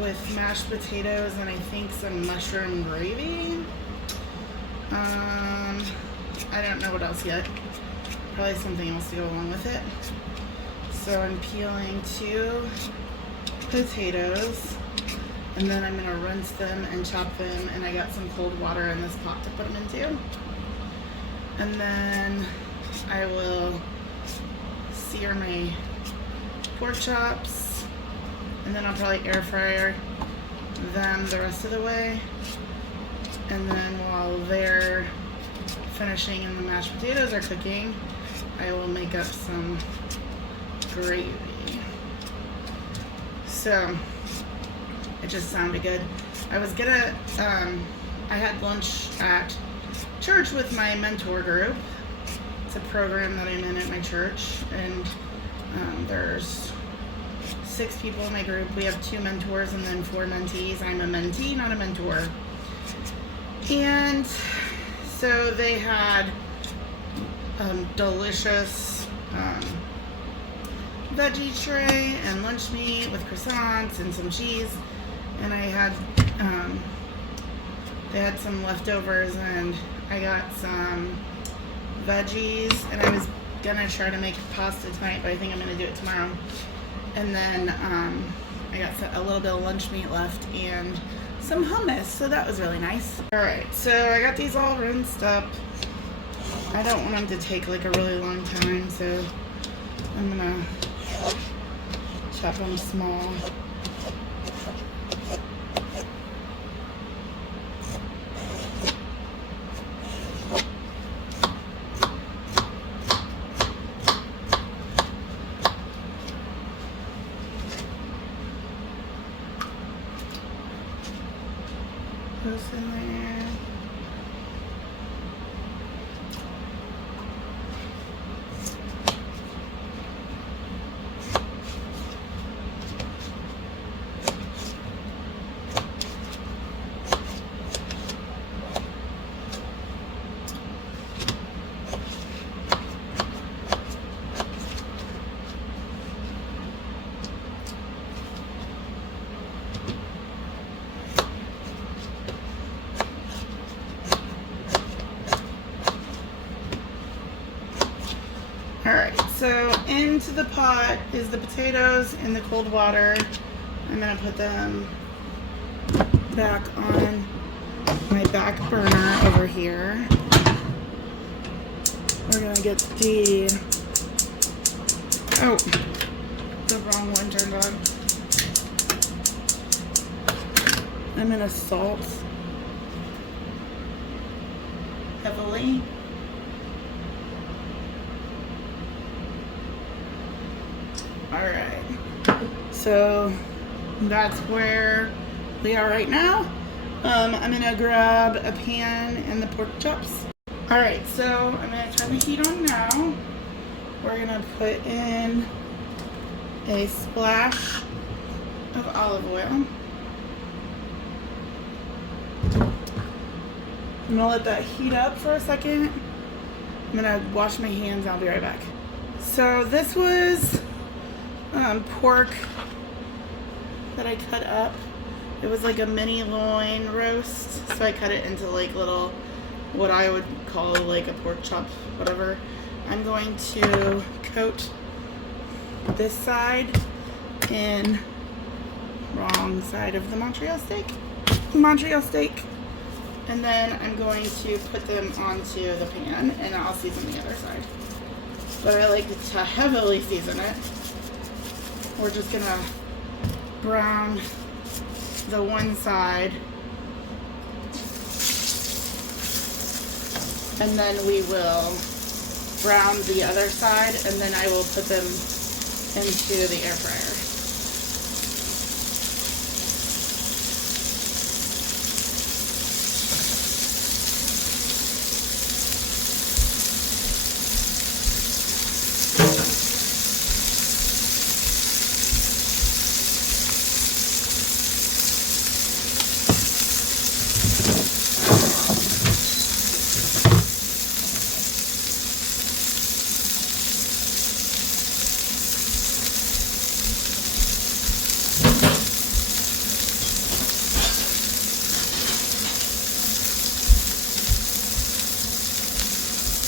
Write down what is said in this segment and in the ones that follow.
with mashed potatoes and I think some mushroom gravy. I don't know what else yet. Probably something else to go along with it. So I'm peeling 2 potatoes, and then I'm gonna rinse them and chop them, and I got some cold water in this pot to put them into. And then I will sear my pork chops, and then I'll probably air fryer them the rest of the way. And then while they're finishing and the mashed potatoes are cooking, I will make up some gravy. So it just sounded good. I was gonna, I had lunch at church with my mentor group. It's a program that I'm in at my church, and there's 6 people in my group. We have 2 mentors and then 4 mentees. I'm a mentee, not a mentor. And so they had delicious veggie tray and lunch meat with croissants and some cheese. And I had, they had some leftovers, and I got some veggies, and I was gonna try to make pasta tonight, but I think I'm gonna do it tomorrow. And then I got a little bit of lunch meat left and some hummus, so that was really nice. All right, so I got these all rinsed up. I don't want them to take like a really long time, so I'm gonna chop them small. Those in there. Alright, so into the pot is the potatoes in the cold water. I'm going to put them back on my back burner over here. We're going to get the, oh, the wrong one turned on. I'm going to salt heavily. Alright, so that's where we are right now. I'm going to grab a pan and the pork chops. Alright, so I'm going to turn the heat on now. We're going to put in a splash of olive oil. I'm going to let that heat up for a second. I'm going to wash my hands. I'll be right back. So this was pork that I cut up. It was like a mini loin roast, so I cut it into like little, what I would call like a pork chop, whatever. I'm going to coat this side in wrong side of the Montreal steak, and then I'm going to put them onto the pan, and I'll season the other side. But I like to heavily season it. We're just gonna brown the one side, and then we will brown the other side, and then I will put them into the air fryer.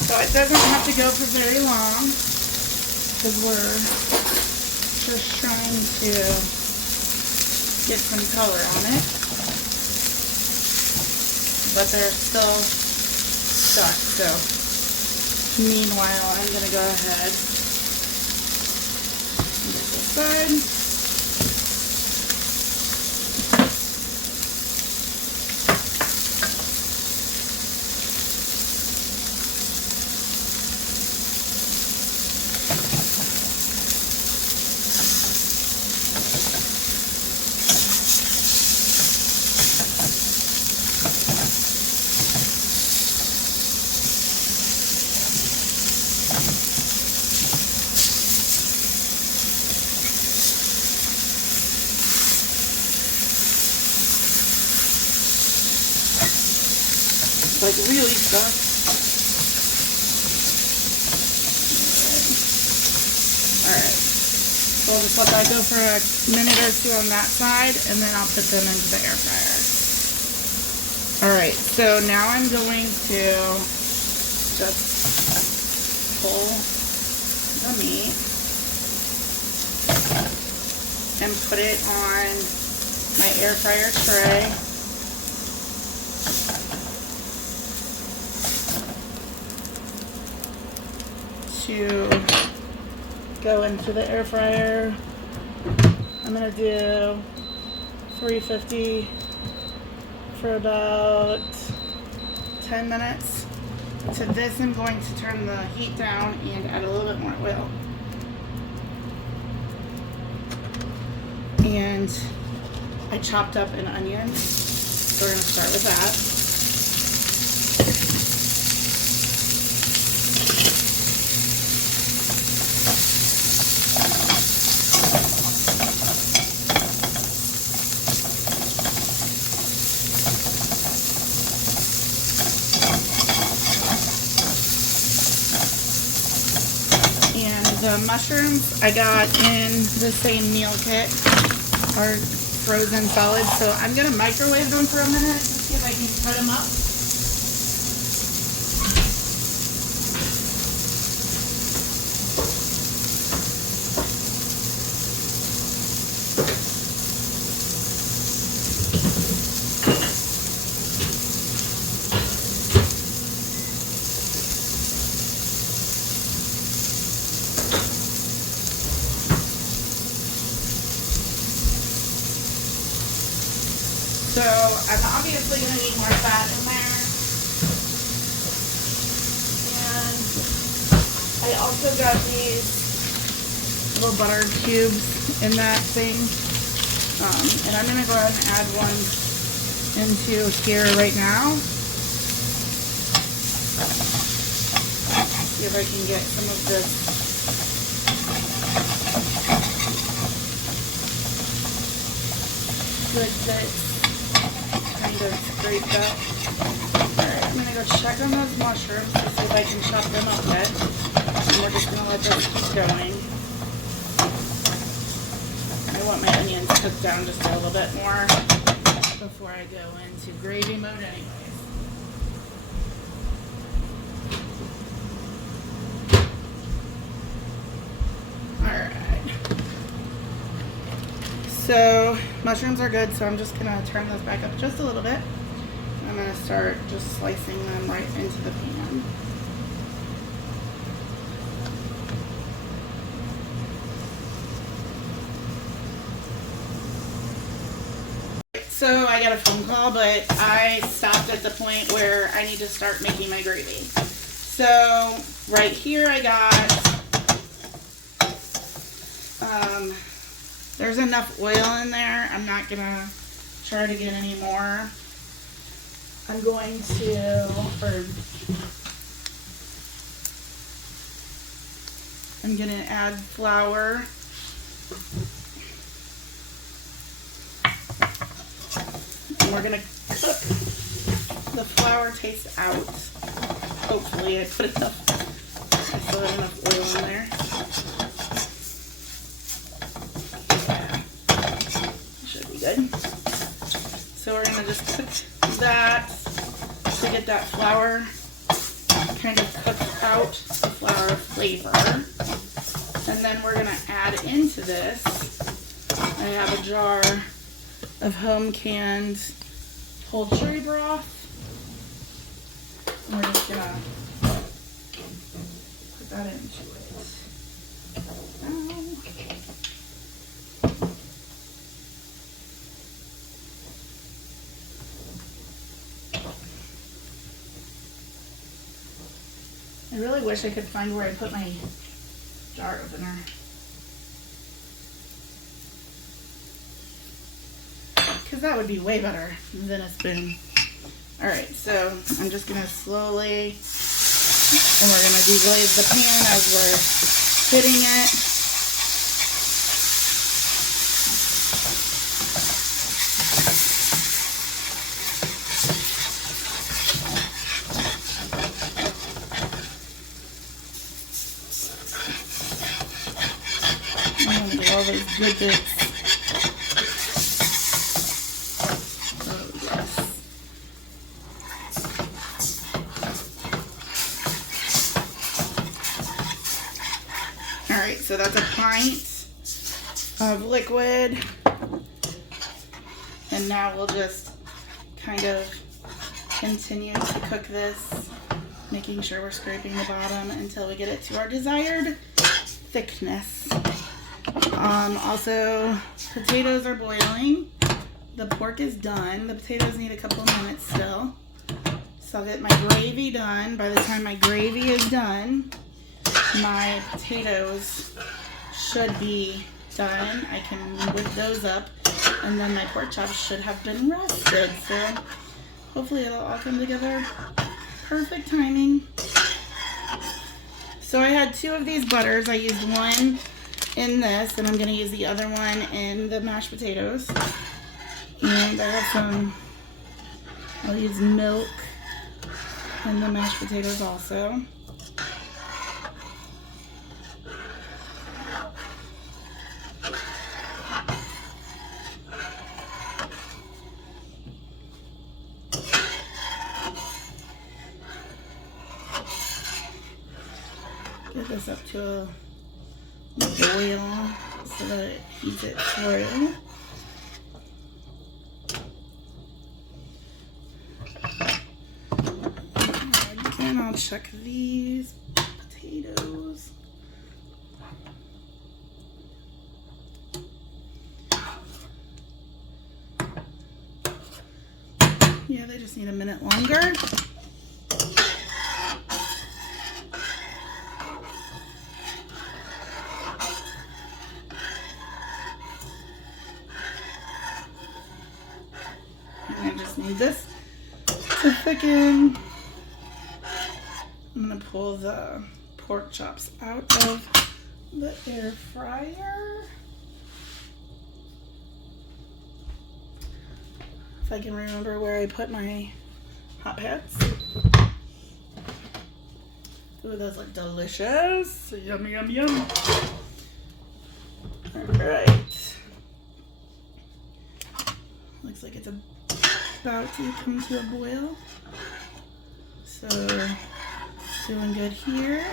So it doesn't have to go for very long because we're just trying to get some color on it. But they're still stuck, so meanwhile I'm going to go ahead and get this side. Like really stuck. Alright. So I'll just let that go for a minute or two on that side, and then I'll put them into the air fryer. Alright, so now I'm going to just pull the meat and put it on my air fryer tray. To go into the air fryer. I'm gonna do 350 for about 10 minutes. To this, I'm going to turn the heat down and add a little bit more oil. And I chopped up an onion, so we're gonna start with that. The mushrooms I got in the same meal kit are frozen solid, so I'm going to microwave them for a minute to see if I can cut them up. So I'm obviously going to need more fat in there. And I also got these little butter cubes in that thing. And I'm going to go ahead and add one into here right now. See if I can get some of this good bits kind of scraped up. Alright, I'm going to go check on those mushrooms to see if I can chop them up yet. And we're just going to let those keep going. I want my onions cooked down just a little bit more before I go into gravy mode anyways. Alright. So mushrooms are good, so I'm just going to turn those back up just a little bit. I'm going to start just slicing them right into the pan. So I got a phone call, but I stopped at the point where I need to start making my gravy. So right here I got, there's enough oil in there. I'm not going to try to get any more. I'm going to, I'm going to add flour. And we're going to cook the flour taste out. Hopefully I put enough, I still have enough oil in there. Yeah, should be good. So we're going to just cook that to get that flour kind of cook out the flour flavor. And then we're gonna add into this, I have a jar of home canned poultry broth. We're just gonna put that into it. I really wish I could find where I put my jar opener. Because that would be way better than a spoon. Alright, so I'm just going to slowly, and we're going to deglaze the pan as we're hitting it. I'm going to get all those good bits. Alright, so that's a pint of liquid. And now we'll just kind of continue to cook this, making sure we're scraping the bottom until we get it to our desired thickness. Also, potatoes are boiling. The pork is done. The potatoes need a couple of minutes still. So I'll get my gravy done. By the time my gravy is done, my potatoes should be done. I can whip those up, and then my pork chops should have been rested. So hopefully it'll all come together. Perfect timing. So I had 2 of these butters. I used one in this, and I'm going to use the other one in the mashed potatoes. And I have some, I'll use milk in the mashed potatoes also. Get this up to a boil so that it heats it through. And I'll check these potatoes. Yeah, they just need a minute longer. I just need this to thicken. I'm going to pull the pork chops out of the air fryer. If I can remember where I put my hot pants. Ooh, those look delicious. Yum, yum, yum. Alright. Looks like it's about to come to a boil. So, doing good here.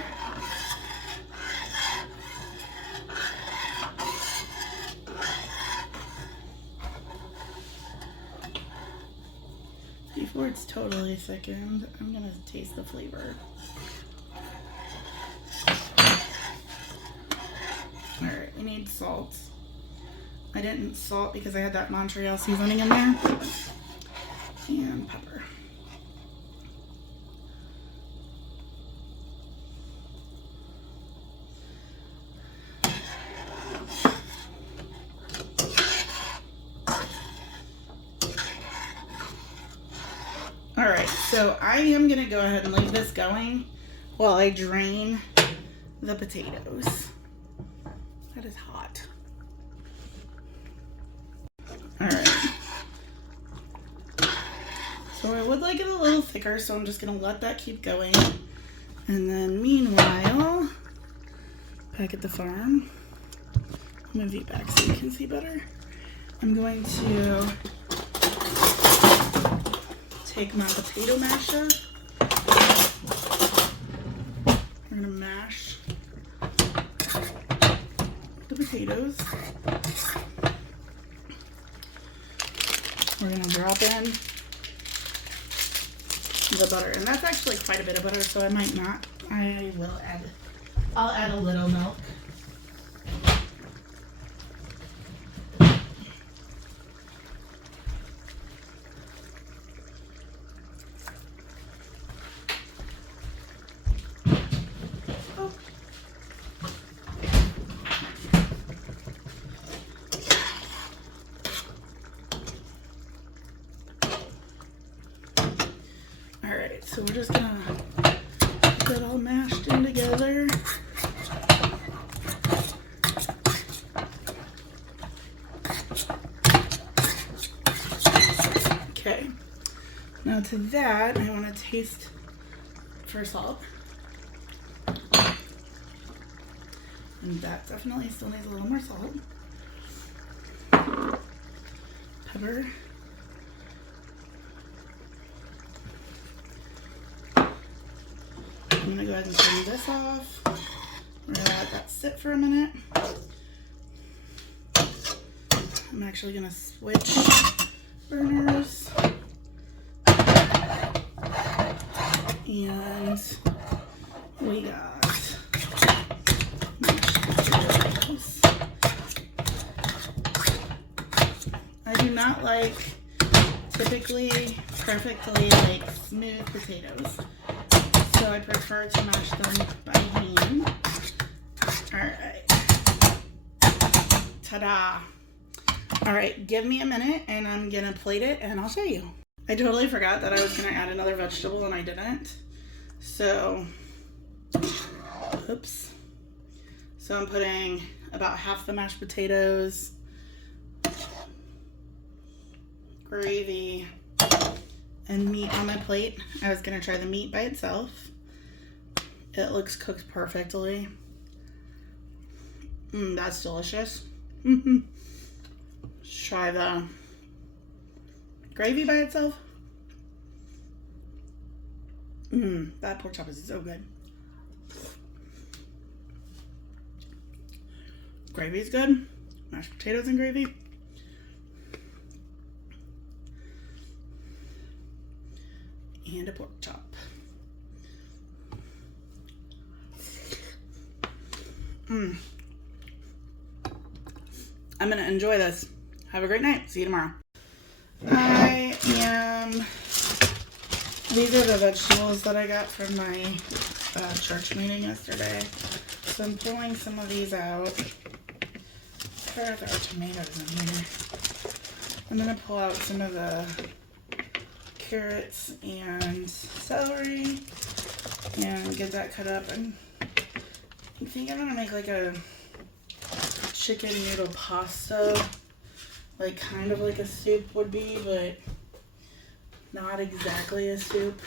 Before it's totally thickened, I'm gonna taste the flavor. Alright, we need salt. I didn't salt because I had that Montreal seasoning in there. And pepper. Alright, so I am going to go ahead and leave this going while I drain the potatoes. That is hot. Alright. So I would like it a little thicker, so I'm just going to let that keep going. And then meanwhile, back at the farm, move you back so you can see better. I'm going to take my potato masher We're gonna mash the potatoes. We're gonna drop in the butter, and that's actually quite a bit of butter, so I might not. I'll add a little milk. Alright, so we're just gonna get it all mashed in together. Okay, now to that, I want to taste for salt. And that definitely still needs a little more salt. Pepper. I'm gonna go ahead and turn this off. We're gonna let that sit for a minute. I'm actually gonna switch burners. And we got mashed potatoes. I do not like typically perfectly like smooth potatoes, so I prefer to mash them by hand. Alright. Ta-da! Alright, give me a minute and I'm gonna plate it and I'll show you. I totally forgot that I was gonna add another vegetable and I didn't. So, oops. So I'm putting about half the mashed potatoes, gravy, and meat on my plate. I was gonna try the meat by itself. It looks cooked perfectly. That's delicious. Let's try the gravy by itself. That pork chop is so good. Gravy's good. Mashed potatoes and gravy. And a pork chop. I'm gonna enjoy this. Have a great night. See you tomorrow. These are the vegetables that I got from my church meeting yesterday. So I'm pulling some of these out. There are tomatoes in here. I'm gonna pull out some of the carrots and celery and get that cut up. And I think I'm gonna make like a chicken noodle pasta, like kind of like a soup would be, but not exactly a soup.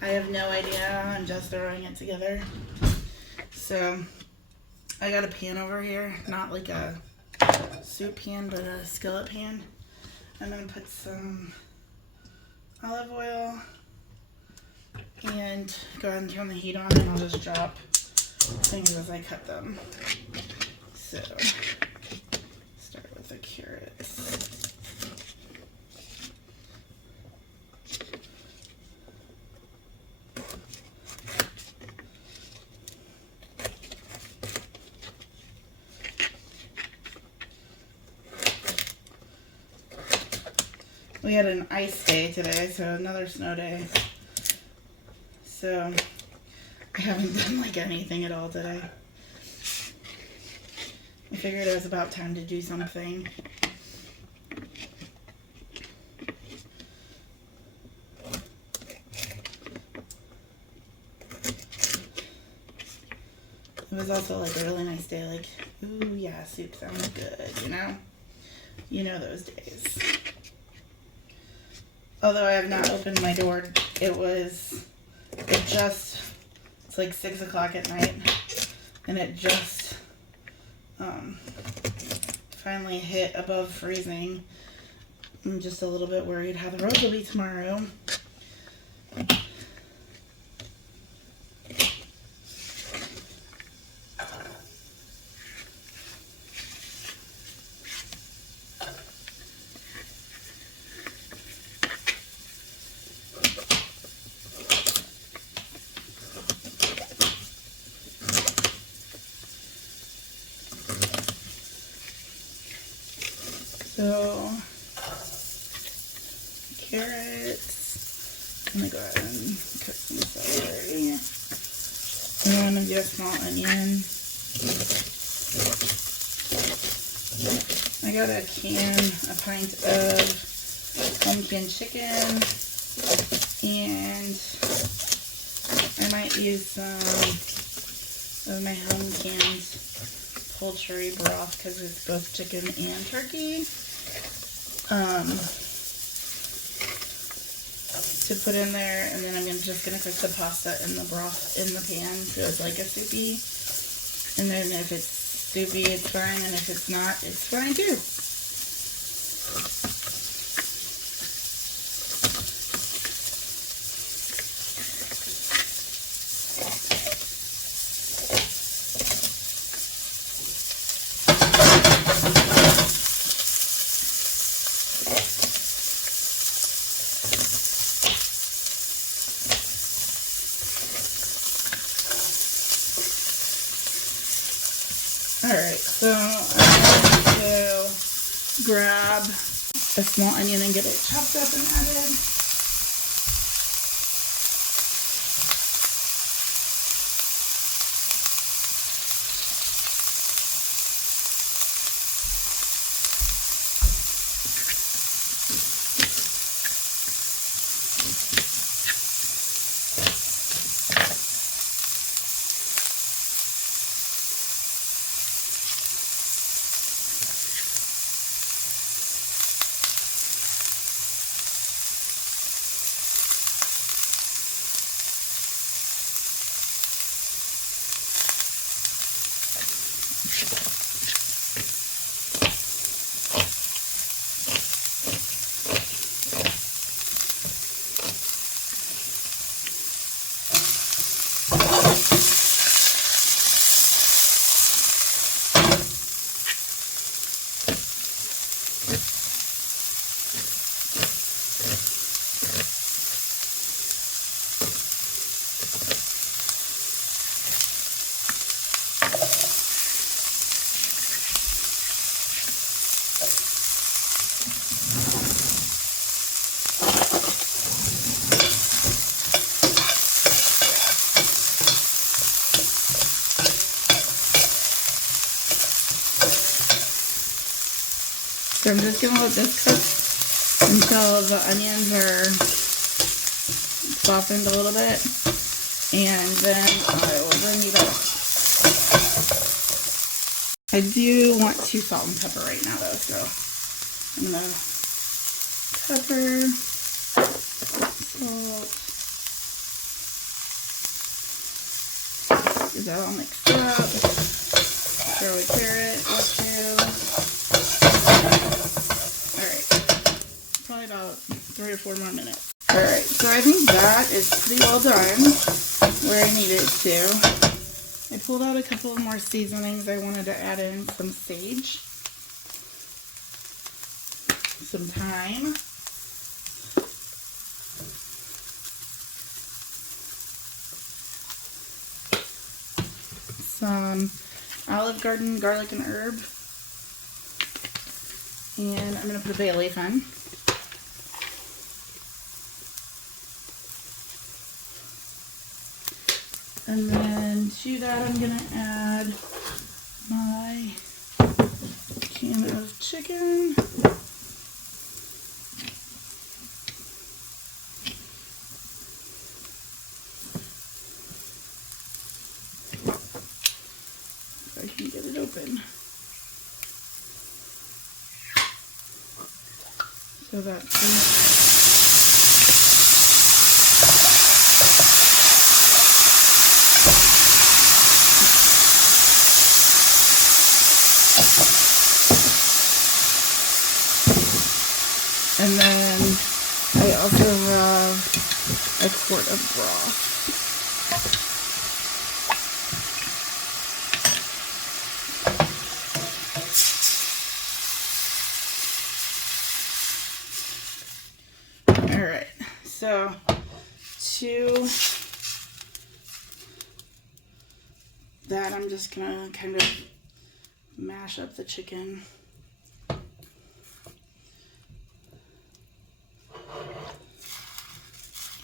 I have no idea. I'm just throwing it together. So I got a pan over here, not like a soup pan, but a skillet pan. I'm gonna put some olive oil and go ahead and turn the heat on, and I'll just drop things as I cut them. So start with the carrots. We had an ice day today, so another snow day. So I haven't done like anything at all today. I figured it was about time to do something. It was also like a really nice day, like, ooh yeah, soup sounds good, you know? You know those days. Although I have not opened my door, it's like 6 o'clock at night, and it just finally hit above freezing. I'm just a little bit worried how the roads will be tomorrow. So, carrots. I'm gonna go ahead and cut some celery. And I'm gonna do a small onion. I got a pint of pumpkin chicken, and I might use some of my home canned poultry broth because it's both chicken and turkey. To put in there, and then I'm just gonna cook the pasta in the broth in the pan so it's like a soupy. And then if it's soupy, it's fine, and if it's not, it's fine too. Alright, so I'm going to grab a small onion and get it chopped up and added. So I'm just going to let this cook until the onions are softened a little bit, and then I will bring you back. I do want to salt and pepper right now though, so I'm going to pepper, salt, get that all mixed up, throw a carrot or two. Probably about 3 or 4 more minutes. Alright, so I think that is pretty well done where I need it to. I pulled out a couple of more seasonings. I wanted to add in some sage, some thyme, some Olive Garden garlic and herb, and I'm going to put a bay leaf on. And then to that I'm going to add my can of chicken. If I can get it open. So that's and then I also have a quart of broth. Alright, so to that I'm just gonna kind of mash up the chicken.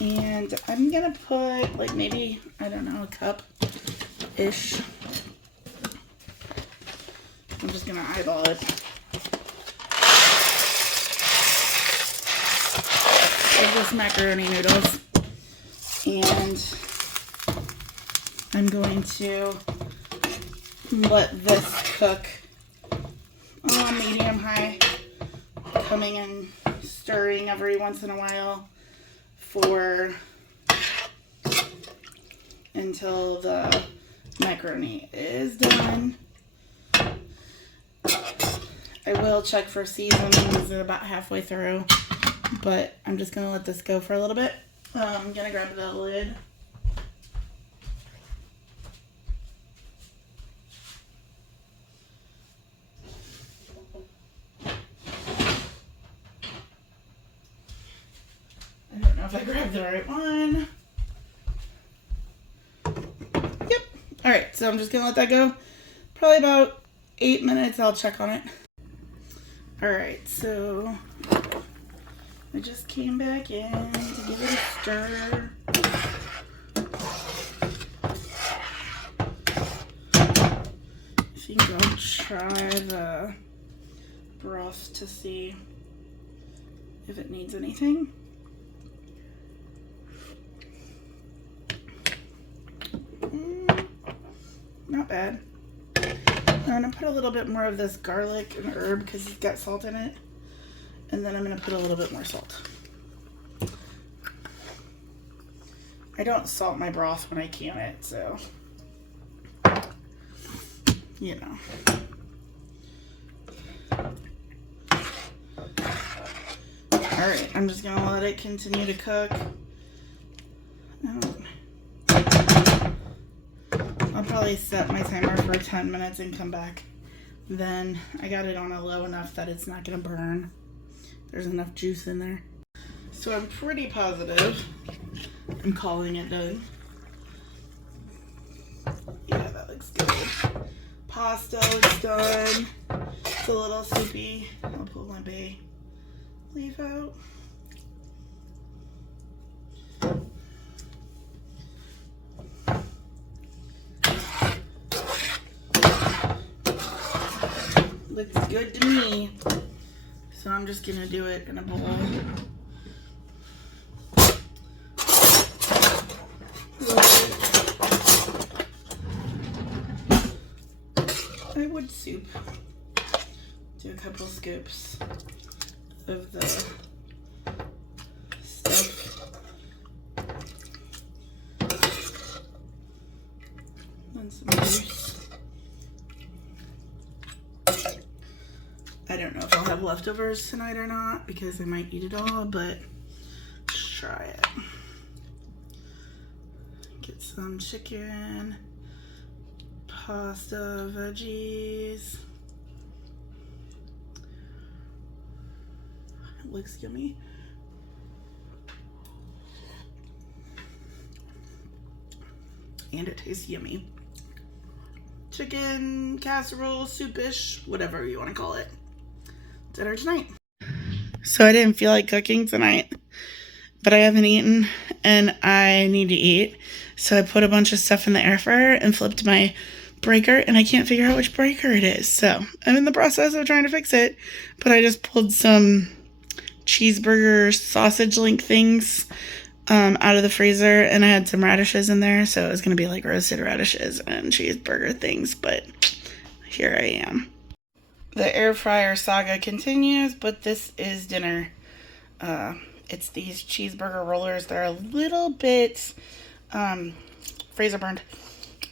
And I'm gonna put like maybe, I don't know, a cup-ish. I'm just gonna eyeball it. Of this macaroni noodles. And I'm going to let this cook on medium high, coming and stirring every once in a while until the macaroni is done. I will check for seasonings at about halfway through, but I'm just gonna let this go for a little bit. I'm gonna grab the lid. I don't know if I grabbed the right one. Yep. All right, so I'm just gonna let that go. Probably about 8 minutes. I'll check on it. All right, so I just came back in to give it a stir. I think I'll try the broth to see if it needs anything. Not bad. I'm going to put a little bit more of this garlic and herb because it's got salt in it. And then I'm going to put a little bit more salt. I don't salt my broth when I can it, so, you know. Alright, I'm just going to let it continue to cook. I'll probably set my timer for 10 minutes and come back. Then I got it on a low enough that it's not going to burn. There's enough juice in there. So I'm pretty positive I'm calling it done. Yeah, that looks good. Pasta looks done. It's a little soupy. I'll pull my bay leaf out. Looks good to me. So I'm just gonna do it in a bowl. I would soup. Do a couple scoops of the stuff. And some juice. I don't know if I'll have leftovers tonight or not because I might eat it all, but let's try it. Get some chicken, pasta, veggies. It looks yummy. And it tastes yummy. Chicken, casserole, soupish, whatever you want to call it. Dinner tonight. So I didn't feel like cooking tonight, but I haven't eaten and I need to eat. So I put a bunch of stuff in the air fryer and flipped my breaker and I can't figure out which breaker it is. So I'm in the process of trying to fix it, but I just pulled some cheeseburger sausage link things out of the freezer and I had some radishes in there. So it was going to be like roasted radishes and cheeseburger things, but here I am. The air fryer saga continues, but this is dinner. It's these cheeseburger rollers. They're a little bit freezer burned.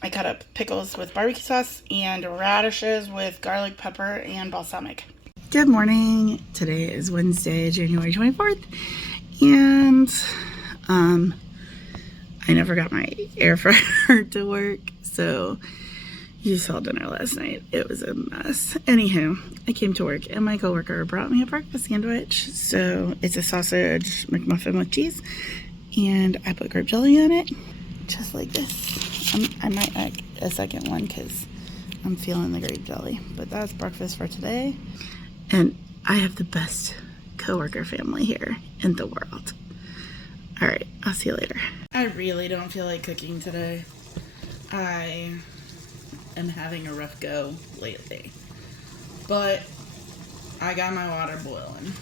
I cut up pickles with barbecue sauce and radishes with garlic, pepper, and balsamic. Good morning. Today is Wednesday, January 24th, and I never got my air fryer to work, so you saw dinner last night. It was a mess. Anywho, I came to work and my coworker brought me a breakfast sandwich. So it's a sausage McMuffin with cheese and I put grape jelly on it, just like this. I might add a second one because I'm feeling the grape jelly, but that's breakfast for today. And I have the best coworker family here in the world. All right, I'll see you later. I really don't feel like cooking today. I am having a rough go lately, but I got my water boiling.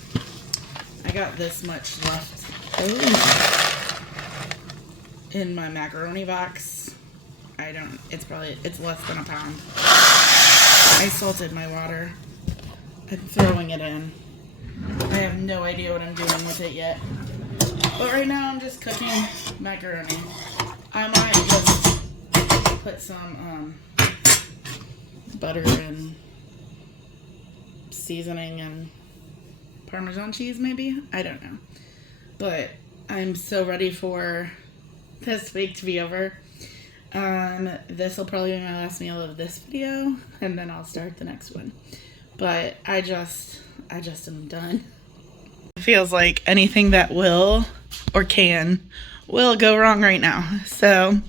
I got this much left in my macaroni box. It's less than a pound. I salted my water. I'm throwing it in. I have no idea what I'm doing with it yet. But right now I'm just cooking macaroni. I might just put some butter and seasoning and Parmesan cheese maybe? I don't know. But I'm so ready for this week to be over. This will probably be my last meal of this video, and then I'll start the next one. But I just am done. It feels like anything that will or can will go wrong right now. So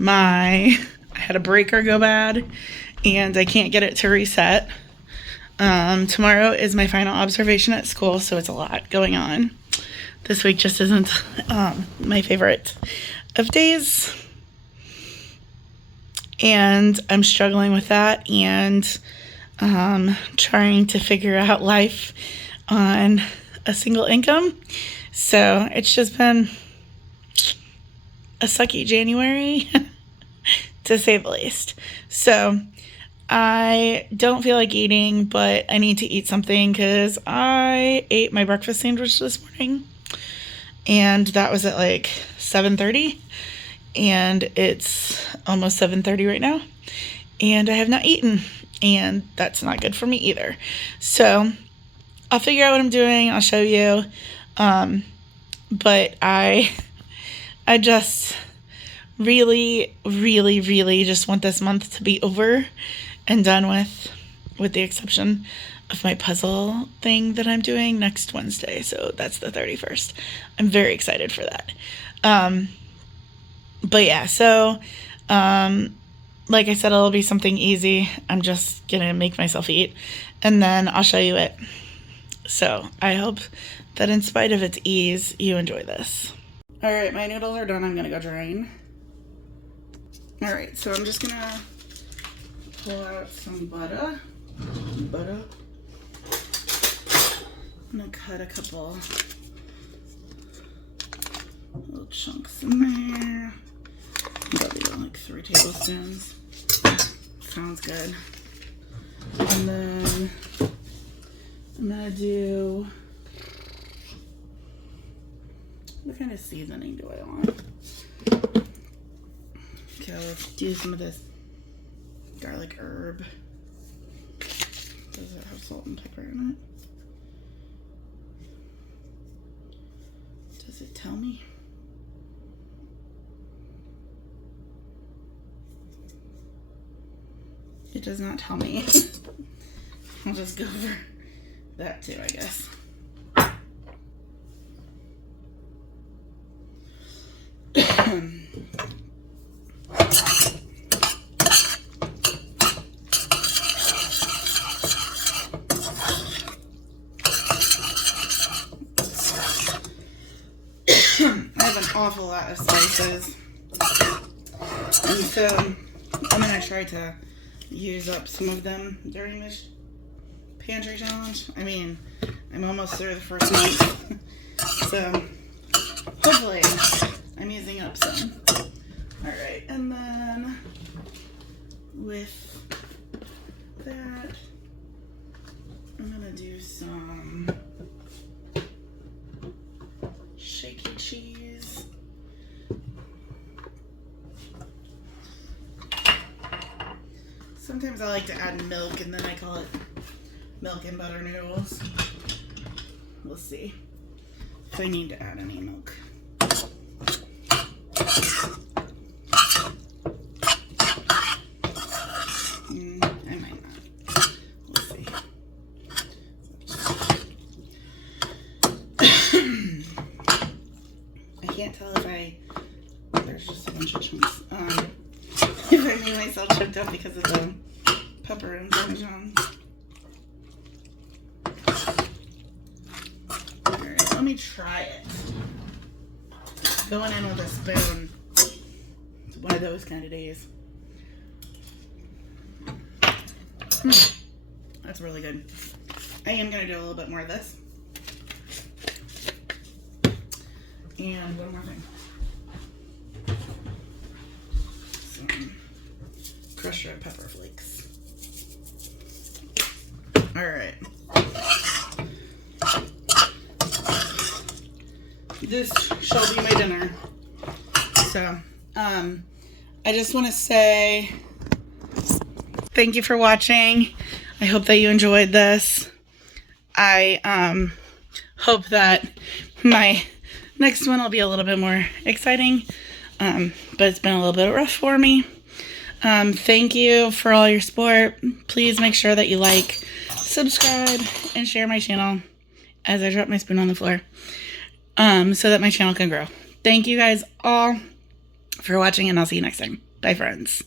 I had a breaker go bad and I can't get it to reset. Tomorrow is my final observation at school, so it's a lot going on. This week just isn't my favorite of days. And I'm struggling with that and trying to figure out life on a single income. So it's just been a sucky January, to say the least. So I don't feel like eating, but I need to eat something because I ate my breakfast sandwich this morning. And that was at like 7:30. And it's almost 7:30 right now. And I have not eaten. And that's not good for me either. So I'll figure out what I'm doing. I'll show you. But I just really, really, really just want this month to be over and done with the exception of my puzzle thing that I'm doing next Wednesday. So that's the 31st. I'm very excited for that. But yeah, so like I said, it'll be something easy. I'm just gonna make myself eat and then I'll show you it. So I hope that in spite of its ease, you enjoy this. All right, my noodles are done. I'm gonna go drain. All right, so I'm just gonna pull out some butter. I'm gonna cut a couple little chunks in there. Probably like 3 tablespoons. Sounds good. And then I'm gonna do, what kind of seasoning do I want? Okay, let's do some of this garlic herb. Does it have salt and pepper in it? Does it tell me? It does not tell me. I'll just go for that too, I guess. I have an awful lot of spices, and so I'm gonna try to use up some of them during this pantry challenge. I mean, I'm almost through the first month, so hopefully I'm using up some. All right, and then with that, I'm gonna do some shaky cheese. Sometimes I like to add milk and then I call it milk and butter noodles. We'll see if I need to add any milk. I might not. We'll see. I can't tell if there's just a bunch of chunks. If I made myself choked up because of the pepper and Parmesan. Alright, let me try it. Going in with a spoon. It's one of those kind of days. That's really good. I am going to do a little bit more of this. And one more thing. Some crushed red pepper flakes. Alright. This shall be my dinner. So, I just want to say thank you for watching. I hope that you enjoyed this. I hope that my next one will be a little bit more exciting, but it's been a little bit rough for me. Thank you for all your support. Please make sure that you like, subscribe, and share my channel as I drop my spoon on the floor, so that my channel can grow. Thank you guys all for watching, and I'll see you next time. Bye, friends.